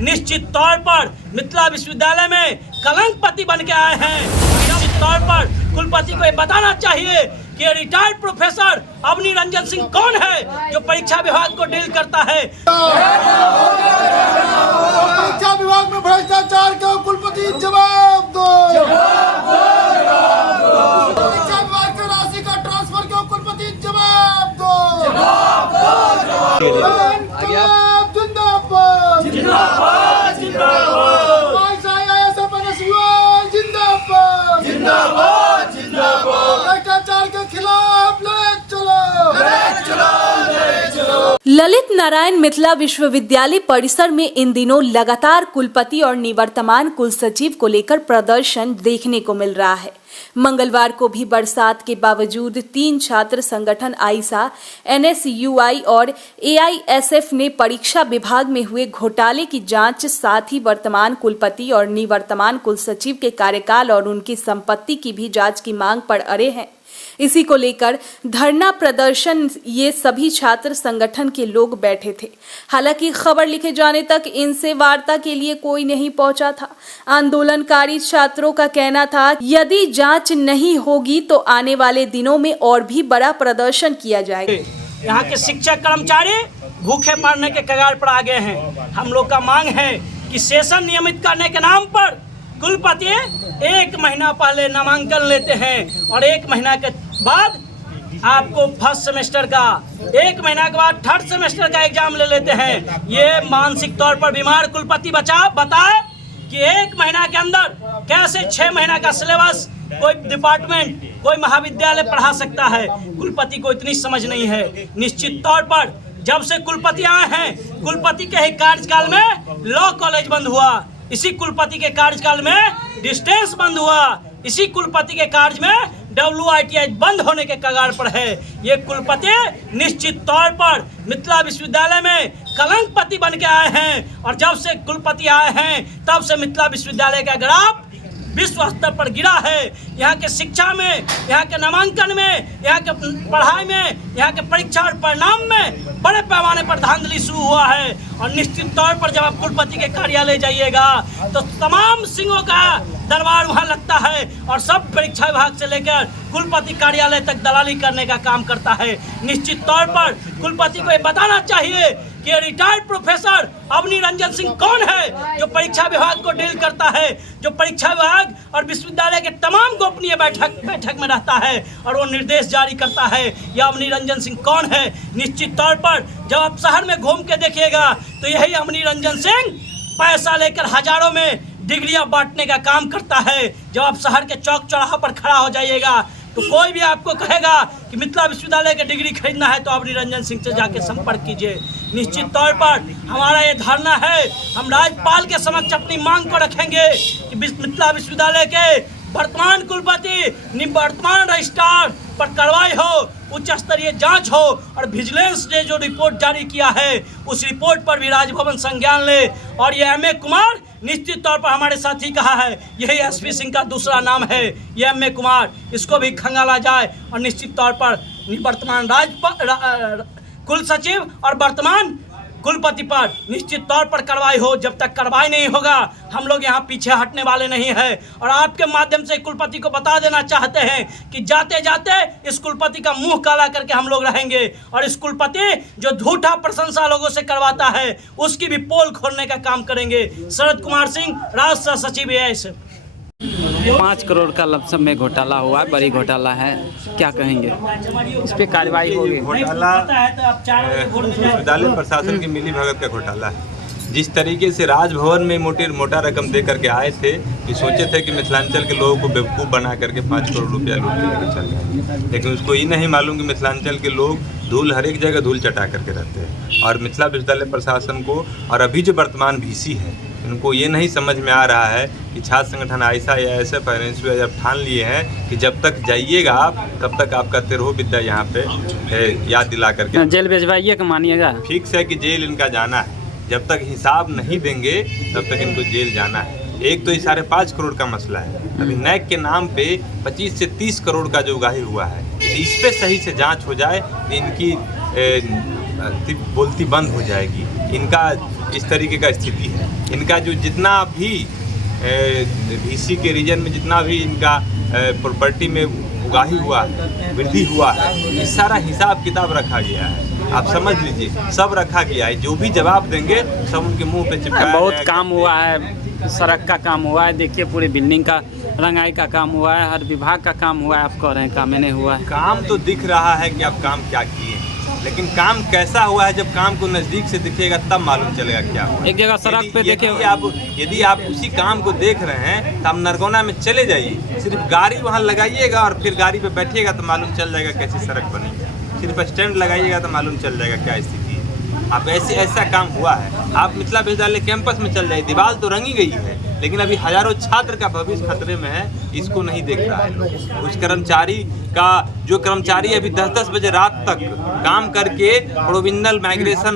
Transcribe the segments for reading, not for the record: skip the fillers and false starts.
निश्चित तौर पर मिथिला विश्वविद्यालय में कलंकपति बन के आए हैं। निश्चित तौर पर कुलपति को ये बताना चाहिए कि रिटायर्ड प्रोफेसर अवनी रंजन सिंह कौन है जो परीक्षा विभाग को डील करता है। परीक्षा विभाग में भ्रष्टाचार का कुलपति जवाब दो। परीक्षा विभाग की राशि का ट्रांसफर क्यों कुलपति जवाब दो। जिंदाबाद जिंदाबाद जिंदाबाद जिंदाबाद जिंदाबाद भ्रष्टाचार के खिलाफ लड़ाई चलो। ललित नारायण मिथिला विश्वविद्यालय परिसर में इन दिनों लगातार कुलपति और निवर्तमान कुलसचिव को लेकर प्रदर्शन देखने को मिल रहा है। मंगलवार को भी बरसात के बावजूद 3 छात्र संगठन आईसा, NSUI और AISF ने परीक्षा विभाग में हुए घोटाले की जांच, साथ ही वर्तमान कुलपति और निवर्तमान कुलसचिव के कार्यकाल और उनकी संपत्ति की भी जांच की मांग पर अड़े हैं। इसी को लेकर धरना प्रदर्शन ये सभी छात्र संगठन के लोग बैठे थे। हालांकि खबर लिखे जाने तक इनसे वार्ता के लिए कोई नहीं पहुंचा था। आंदोलनकारी छात्रों का कहना था यदि जांच नहीं होगी तो आने वाले दिनों में और भी बड़ा प्रदर्शन किया जाएगा। यहाँ के शिक्षक कर्मचारी भूखे मरने के कगार पर आ गए हैं। हम लोग का मांग है कि सेशन नियमित करने के नाम पर कुलपति 1 महीना पहले नामांकन लेते हैं और 1 महीना के बाद आपको फर्स्ट सेमेस्टर का, 1 महीना के बाद थर्ड सेमेस्टर का एग्जाम ले लेते हैं। ये मानसिक तौर पर बीमार कुलपति बताए कि 1 महीना के अंदर कैसे 6 महीना का सिलेबस कोई डिपार्टमेंट, कोई महाविद्यालय पढ़ा सकता है। कुलपति को इतनी समझ नहीं है। निश्चित तौर पर जब से कुलपति आए हैं, कुलपति के ही कार्यकाल में लॉ कॉलेज बंद हुआ, इसी कुलपति के कार्यकाल में डिस्टेंस बंद हुआ, इसी कुलपति के कार्य में WITI बंद होने के कगार पर है। ये कुलपति निश्चित तौर पर मिथिला विश्वविद्यालय में कलंकपति बन के आए हैं और जब से कुलपति आए हैं तब से मिथिला विश्वविद्यालय का ग्राफ विश्व स्तर पर गिरा है। यहाँ के शिक्षा में, यहाँ के नामांकन में, यहाँ के पढ़ाई में, यहाँ के परीक्षा और परिणाम में बड़े पैमाने पर धांधली शुरू हुआ है। और निश्चित तौर पर जब आप कुलपति के कार्यालय जाइएगा तो तमाम सिंहों का दरबार वहाँ लगता है और सब परीक्षा विभाग से लेकर कुलपति कार्यालय तक दलाली करने का काम करता है। निश्चित तौर पर कुलपति को ये बताना चाहिए कि रिटायर्ड प्रोफेसर अवनी रंजन सिंह कौन है जो परीक्षा विभाग को डील करता है, जो परीक्षा विभाग और विश्वविद्यालय के तमाम गोपनीय बैठक में रहता है और वो निर्देश जारी करता है। यह अवनी रंजन सिंह कौन है? निश्चित तौर पर जब आप शहर में घूम के देखिएगा तो यही अवनी रंजन सिंह पैसा लेकर हजारों में डिग्रियां बांटने का काम करता है। जब आप शहर के चौक चौराहा पर खड़ा हो जाइएगा तो कोई भी आपको कहेगा कि मिथिला विश्वविद्यालय की डिग्री खरीदना है तो अवनी रंजन सिंह से जाके संपर्क कीजिए। निश्चित तौर पर हमारा ये धारणा है, हम राज्यपाल के समक्ष अपनी मांग को रखेंगे कि मिथिला विश्वविद्यालय के वर्तमान कुलपति, निवर्तमान रजिस्ट्रार पर कार्रवाई हो, उच्च स्तरीय जांच हो और विजिलेंस ने जो रिपोर्ट जारी किया है उस रिपोर्ट पर भी राजभवन संज्ञान ले। और ये MA कुमार निश्चित तौर पर हमारे साथ ही कहा है, यही SP सिंह का दूसरा नाम है, ये MA कुमार, इसको भी खंगाला जाए और निश्चित तौर पर वर्तमान कुल सचिव और वर्तमान कुलपति पर निश्चित तौर पर कार्रवाई हो। जब तक कार्रवाई नहीं होगा हम लोग यहाँ पीछे हटने वाले नहीं हैं। और आपके माध्यम से कुलपति को बता देना चाहते हैं कि जाते जाते इस कुलपति का मुंह काला करके हम लोग रहेंगे और इस कुलपति जो झूठा प्रशंसा लोगों से करवाता है उसकी भी पोल खोलने का काम करेंगे। शरद कुमार सिंह, राष्ट्र सचिव AISF। 5 करोड़ का लमसम में घोटाला हुआ है, बड़ी घोटाला है, क्या कहेंगे? इस पे कार्रवाई होगी? घोटाला विश्वविद्यालय प्रशासन की मिलीभगत का घोटाला है। जिस तरीके से राजभवन में मोटा रकम दे करके आए थे कि सोचे थे कि मिथिलांचल के लोगों को बेवकूफ़ बना करके 5 करोड़ रुपया लूट के लेकर चल जाए, लेकिन उसको ये नहीं मालूम कि मिथिलांचल के लोग धूल हर एक जगह धूल चटा करके रहते हैं। और मिथिला विश्वविद्यालय प्रशासन को और अभी जो वर्तमान VC है उनको ये नहीं समझ में आ रहा है कि छात्र संगठन आईसा या AISF जब ठान लिए हैं कि जब तक जाइएगा आप तब तक आपका 13 विद्या यहाँ पे याद दिला करके जेल भेजवाइए का मानिएगा। फिक्स है कि जेल इनका जाना है, जब तक हिसाब नहीं देंगे तब तक इनको जेल जाना है। एक तो ये 5.5 करोड़ का मसला है, अभी NAC के नाम पे 25 से 30 करोड़ का जो उगाही हुआ है, इस पे सही से जांच हो जाए इनकी बोलती बंद हो जाएगी। इनका इस तरीके का स्थिति है। इनका जो जितना भी VC के रीजन में जितना भी इनका प्रॉपर्टी में उगाही हुआ वृद्धि हुआ है, ये सारा हिसाब किताब रखा गया है। आप समझ लीजिए, सब रखा गया है। जो भी जवाब देंगे सब उनके मुंह पे चिपकाया बहुत जाएगा। काम हुआ है, सड़क का काम हुआ है, देखिए पूरी बिल्डिंग का रंगाई का काम हुआ है, हर विभाग का काम हुआ है। आप कह रहे हैं काम नहीं हुआ है। काम तो दिख रहा है कि आप काम क्या किए, लेकिन काम कैसा हुआ है जब काम को नज़दीक से दिखेगा तब मालूम चलेगा क्या हुआ। एक जगह सड़क पे देखिए, यदि आप उसी काम को देख रहे हैं तो आप नरगौना में चले जाइए, सिर्फ गाड़ी वहाँ लगाइएगा और फिर गाड़ी पे बैठिएगा तो मालूम चल जाएगा कैसी सड़क बनी है। सिर्फ स्टैंड लगाइएगा तो मालूम चल जाएगा क्या स्थिति है। अब ऐसा काम हुआ है। आप मिथिला विश्वविद्यालय कैंपस में चल जाइए, दीवार तो रंगी गई है, लेकिन अभी हजारों छात्र का भविष्य खतरे में है, इसको नहीं देख रहा है लोग। उस कर्मचारी का जो कर्मचारी अभी 10-10 बजे रात तक काम करके प्रोविजनल माइग्रेशन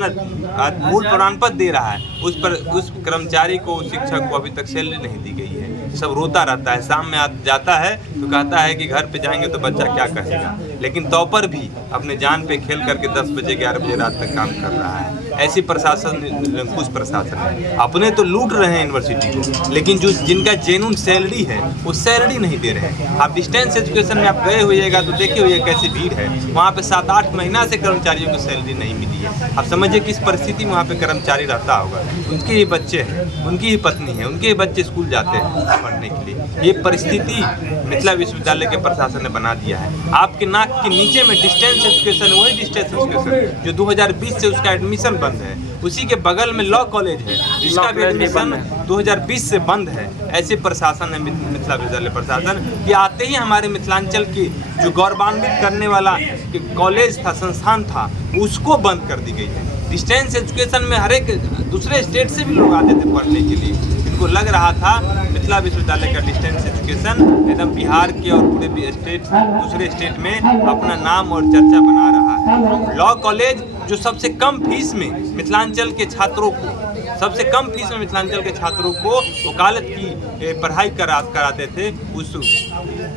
मूल प्रमाण पत्र दे रहा है, उस कर्मचारी को, शिक्षक को अभी तक सैलरी नहीं दी गई है। सब रोता रहता है, शाम में जाता है तो कहता है कि घर पे जाएंगे तो बच्चा क्या कहेगा, लेकिन तो पर भी अपने जान पे खेल करके 10 बजे 11 बजे रात तक काम कर रहा है। ऐसी प्रशासन, निरंकुश प्रशासन है। अपने तो लूट रहे हैं यूनिवर्सिटी को, लेकिन जो जिनका जेन्युइन सैलरी है वो सैलरी नहीं दे रहे हैं। आप डिस्टेंस एजुकेशन में आप गए होइएगा तो देखे हुए कैसी भीड़ है। वहाँ पे 7-8 महीना से कर्मचारियों को सैलरी नहीं मिली है। आप समझिए किस परिस्थिति में वहाँ पे कर्मचारी रहता होगा। उनके ही बच्चे हैं, उनकी ही पत्नी है, उनके ही बच्चे स्कूल जाते हैं पढ़ने के लिए। ये परिस्थिति मिथिला विश्वविद्यालय के प्रशासन ने बना दिया है। आपके नाक के नीचे में डिस्टेंस एजुकेशन, वही डिस्टेंस एजुकेशन जो 2020 से उसका एडमिशन बंद है, उसी के बगल में लॉ कॉलेज है जिसका भी एडमिशन 2020 से बंद है। ऐसे प्रशासन है मिथिला विश्वविद्यालय प्रशासन कि आते ही हमारे मिथिलांचल की जो गौरवान्वित करने वाला कॉलेज था, संस्थान था, उसको बंद कर दी गई है। डिस्टेंस एजुकेशन में हर एक दूसरे स्टेट से भी लोग आते थे पढ़ने के लिए। इनको लग रहा था मिथिला विश्वविद्यालय का डिस्टेंस एजुकेशन एकदम बिहार के और पूरे स्टेट, दूसरे स्टेट में अपना नाम और चर्चा बना रहा है। लॉ कॉलेज जो सबसे कम फीस में मिथिलांचल के छात्रों को, सबसे कम फीस में मिथिलांचल के छात्रों को वकालत की पढ़ाई कराते थे, उस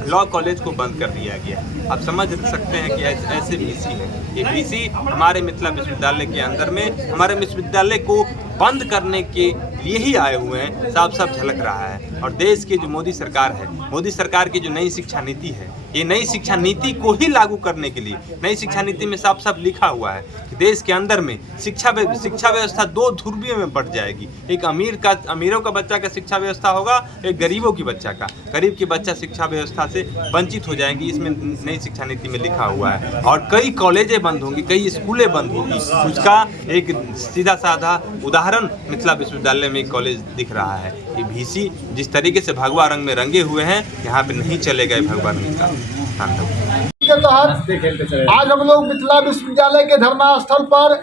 लॉ कॉलेज को बंद कर दिया गया। आप समझ सकते हैं कि ऐसे VC हैं। ये VC हमारे मिथिला विश्वविद्यालय के अंदर में हमारे विश्वविद्यालय को बंद करने के लिए ही आए हुए हैं, साफ साफ झलक रहा है। और देश की जो मोदी सरकार है, मोदी सरकार की जो नई शिक्षा नीति है, ये नई शिक्षा नीति को ही लागू करने के लिए, नई शिक्षा नीति में साफ साफ लिखा हुआ है कि देश के अंदर में शिक्षा व्यवस्था 2 ध्रुवीय में बढ़ जाएगी। एक अमीरों का बच्चा का शिक्षा व्यवस्था होगा, एक गरीबों की बच्चा का। गरीब की बच्चा शिक्षा व्यवस्था से वंचित हो जाएंगी, इसमें नई शिक्षा नीति में लिखा हुआ है। और कई कॉलेजें बंद होंगी, कई स्कूलें बंद होंगी। उसका एक सीधा साधा उदाहरण मिथिला विश्वविद्यालय में कॉलेज दिख रहा है। ये VC जिस तरीके से भगवा रंग में रंगे हुए हैं, यहाँ पे नहीं चलेगा भगवा रंग का तांडव। के तहत आज हम लोग मिथिला विश्वविद्यालय के धरना स्थल पर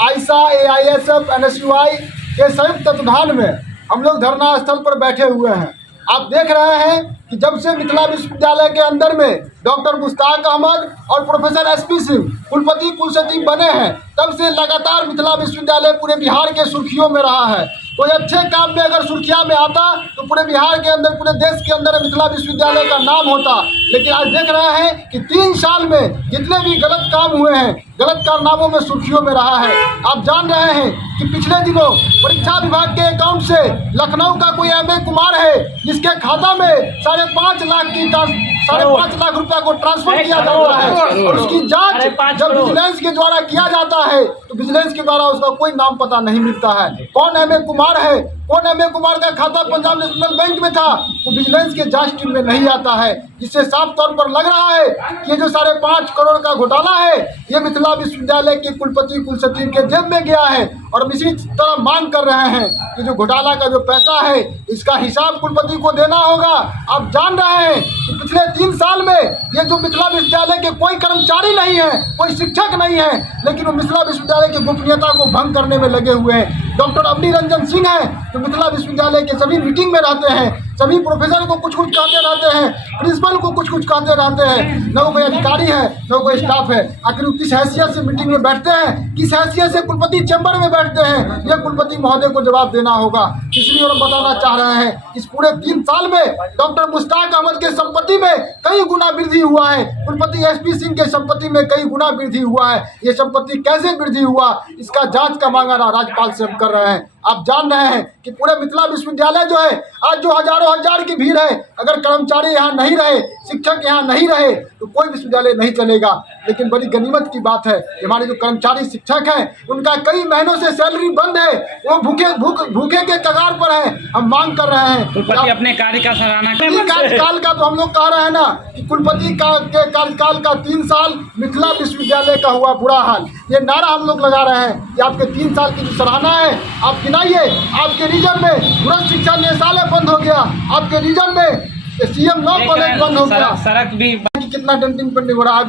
आइसा, AISF, NSUI के संयुक्त तत्वाधान में हम लोग धरना स्थल पर बैठे हुए हैं। आप देख रहे हैं कि जब से मिथिला विश्वविद्यालय के अंदर में डॉक्टर मुश्ताक अहमद और प्रोफेसर SP सिंह कुलपति कुलसचिव बने हैं, तब से लगातार मिथिला विश्वविद्यालय पूरे बिहार के सुर्खियों में रहा है। कोई अच्छे काम में अगर सुर्खियां में आता तो पूरे बिहार के अंदर, पूरे देश के अंदर मिथिला विश्वविद्यालय का नाम होता। लेकिन आज देख रहे हैं कि 3 साल में जितने भी गलत काम हुए हैं, गलत कारनामों में सुर्खियों में रहा है। आप जान रहे हैं कि पिछले दिनों परीक्षा विभाग के अकाउंट से लखनऊ का कोई MA कुमार है, जिसके खाता में 5.5 लाख रुपया को ट्रांसफर किया जाता है, और उसकी जांच जब विजिलेंस के द्वारा किया जाता है तो विजिलेंस के द्वारा उसका कोई नाम पता नहीं मिलता है। कौन MA कुमार है, कौन MA कुमार का खाता पंजाब नेशनल बैंक में था, वो विजिलेंस के जांच टीम में नहीं आता है। जिससे साफ तौर पर लग रहा है कि ये जो 5.5 करोड़ का घोटाला है, ये मिथिला विश्वविद्यालय के कुलपति कुलसचिव के जेब में गया है। और हम इसी तरह मांग कर रहे हैं कि जो घोटाला का जो पैसा है, इसका हिसाब कुलपति को देना होगा। आप जान रहे हैं कि पिछले 3 साल में ये जो मिथिला विश्वविद्यालय के कोई कर्मचारी नहीं है, कोई शिक्षक नहीं है, लेकिन वो मिथिला विश्वविद्यालय की गोपनीयता को भंग करने में लगे हुए हैं। डॉक्टर अवनी रंजन सिंह हैं जो मिथिला विश्वविद्यालय के सभी मीटिंग में रहते हैं, सभी प्रोफेसर को कुछ कहते रहते हैं, प्रिंसिपल को कुछ कहते रहते हैं। न कोई अधिकारी है, न कोई स्टाफ है। आखिर किस हैसियत से मीटिंग में बैठते हैं, किस हैसियत से कुलपति चैम्बर में बैठते हैं, यह कुलपति महोदय को जवाब देना होगा। इसलिए हम बताना चाह रहे हैं, इस पूरे 3 साल में डॉक्टर मुश्ताक अहमद के संपत्ति में कई गुना वृद्धि हुआ है, कुलपति SP सिंह के संपत्ति में कई गुना वृद्धि हुआ है। ये संपत्ति कैसे वृद्धि हुआ, इसका जांच का मांग राज्यपाल से हम कर रहे हैं। आप जान रहे हैं कि पूरे मिथिला विश्वविद्यालय जो है आज जो हजारों हजार की भीड़ है, अगर कर्मचारी यहाँ नहीं रहे, शिक्षक यहाँ नहीं रहे तो कोई विश्वविद्यालय नहीं चलेगा। लेकिन बड़ी गनीमत की बात है कि हमारे जो कर्मचारी शिक्षक हैं उनका कई महीनों से सैलरी बंद है, वो भूखे के कगार पर है। हम मांग कर रहे हैं कुलपति अपने कार्य का सराहना कार्यकाल का तो हम लोग कह रहे हैं ना कि कुलपति के कार्यकाल का 3 साल मिथिला विश्वविद्यालय का हुआ बुरा हाल। ये नारा हम लोग लगा रहे हैं कि आपके 3 साल की जो सराहना है आप गिनाइए। आपके रीजन में तुरंत शिक्षा निदेशालय बंद हो गया, आपके रीजन में CM लॉ कॉलेज बंद हो गया, सड़क भी कितना डेंटिंग पेंटिंग हो रहा है।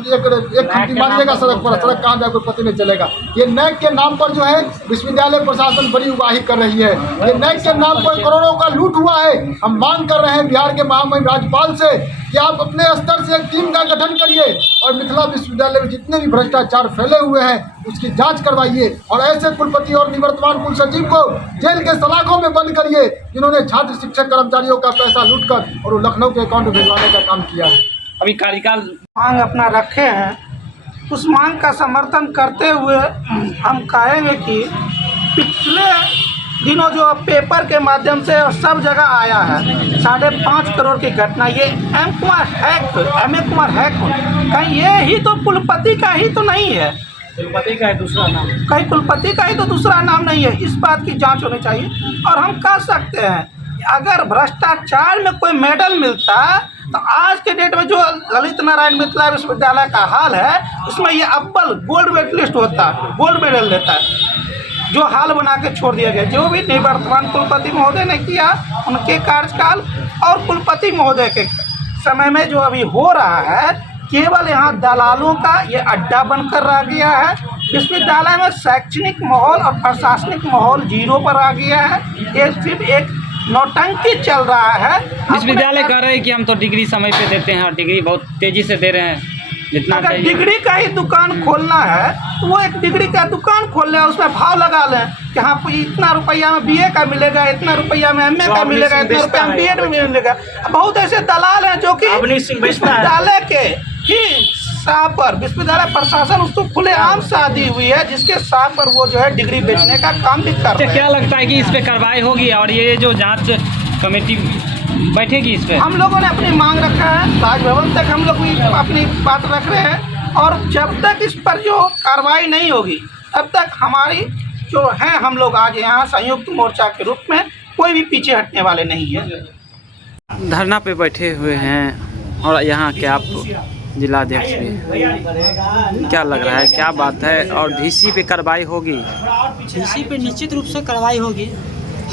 एक घंटी मारिएगा सड़क पर, सड़क कहाँ जाए कोई पता नहीं चलेगा। ये नैक के नाम पर जो है विश्वविद्यालय प्रशासन बड़ी उबाही कर रही है। ये नैक के नाम पर करोड़ों का लूट हुआ है। हम मांग कर रहे हैं बिहार के महामहिम राज्यपाल से कि आप अपने स्तर से एक टीम का गठन करिए और मिथिला विश्वविद्यालय में जितने भी भ्रष्टाचार फैले हुए हैं उसकी जांच करवाइए और ऐसे कुलपति और निवर्तमान कुल सचिव को जेल के सलाखों में बंद करिए जिन्होंने छात्र शिक्षक कर्मचारियों का पैसा लूटकर और वो लखनऊ के अकाउंट में भिजवाने का काम किया है। अभी कार्यकाल मांग अपना रखे हैं, उस मांग का समर्थन करते हुए हम कहेंगे कि पिछले दिनों जो पेपर के माध्यम से और सब जगह आया है 5.5 करोड़ की घटना, ये M कुमार है कहीं ये ही तो कुलपति का ही तो नहीं है, कुलपति का है दूसरा नाम, कहीं कुलपति का ही तो दूसरा नाम नहीं है। इस बात की जांच होनी चाहिए। और हम कह सकते हैं अगर भ्रष्टाचार में कोई मेडल मिलता तो आज के डेट में जो ललित नारायण मिथिला विश्वविद्यालय का हाल है उसमें ये अव्वल गोल्ड मेडलिस्ट होता है, गोल्ड मेडल लेता है। जो हाल बना के छोड़ दिया गया, जो भी निवर्तमान कुलपति महोदय ने किया उनके कार्यकाल और कुलपति महोदय के समय में जो अभी हो रहा है, केवल यहाँ दलालों का ये अड्डा बनकर रह गया है। विश्वविद्यालय में शैक्षणिक माहौल और प्रशासनिक माहौल जीरो पर आ गया है। ये सिर्फ एक नौटंकी चल रहा है। विश्वविद्यालय कह रहे हैं कि हम तो डिग्री समय पे देते हैं और डिग्री बहुत तेजी से दे रहे हैं जितना अगर चाहिए। डिग्री का ही दुकान खोलना है तो वो एक डिग्री का दुकान खोल ले, उसमें भाव लगा लें कि हाँ इतना रुपया में BA का मिलेगा, इतना रुपया में MA का मिलेगा, इतना रुपया में B.Ed में मिलेगा। बहुत ऐसे दलाल हैं जो कि विश्वविद्यालय के ही शाह पर विश्वविद्यालय प्रशासन उसको खुलेआम शादी हुई है जिसके शाह पर वो जो है डिग्री बेचने का काम भी कर रहे हैं। क्या लगता है कि इस पे कार्रवाई होगी और ये जो जांच कमेटी बैठेगी इस पे? हम लोगों ने अपनी मांग रखा है, राजभवन तक हम लोग भी अपनी बात रख रहे हैं और जब तक इस पर जो कार्रवाई नहीं होगी तब तक हमारी जो है हम लोग आज यहाँ संयुक्त मोर्चा के रूप में कोई भी पीछे हटने वाले नहीं है। धरना पे बैठे हुए हैं और यहाँ के आप जिलाध्यक्ष भी, क्या लग रहा है, क्या बात है? और VC पे कार्रवाई होगी? VC पे निश्चित रूप से कार्रवाई होगी।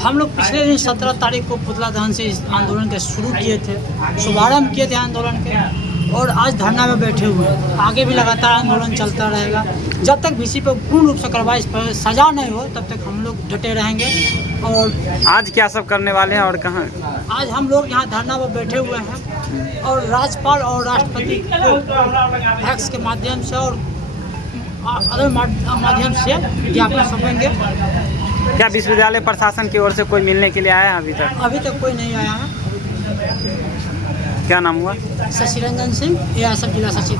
हम लोग पिछले दिन 17 तारीख को पुतला दहन से इस आंदोलन के शुरू किए थे, शुभारंभ किए थे आंदोलन के और आज धरना में बैठे हुए हैं। आगे भी लगातार आंदोलन चलता रहेगा जब तक VC पे पूर्ण रूप से कार्रवाई इस पर सजा नहीं हो तब तक हम लोग डटे रहेंगे। और आज क्या सब करने वाले हैं और कहाँ? आज हम लोग यहाँ धरना में बैठे हुए हैं और राज्यपाल और राष्ट्रपति को फैक्स के माध्यम से और अदर माध्यम से ज्ञापन सौंपेंगे। क्या विश्वविद्यालय प्रशासन की ओर से कोई मिलने के लिए आया है अभी तक? अभी तक कोई नहीं आया है। क्या नाम हुआ? शशि रंजन सिंह, AISF जिला सचिव।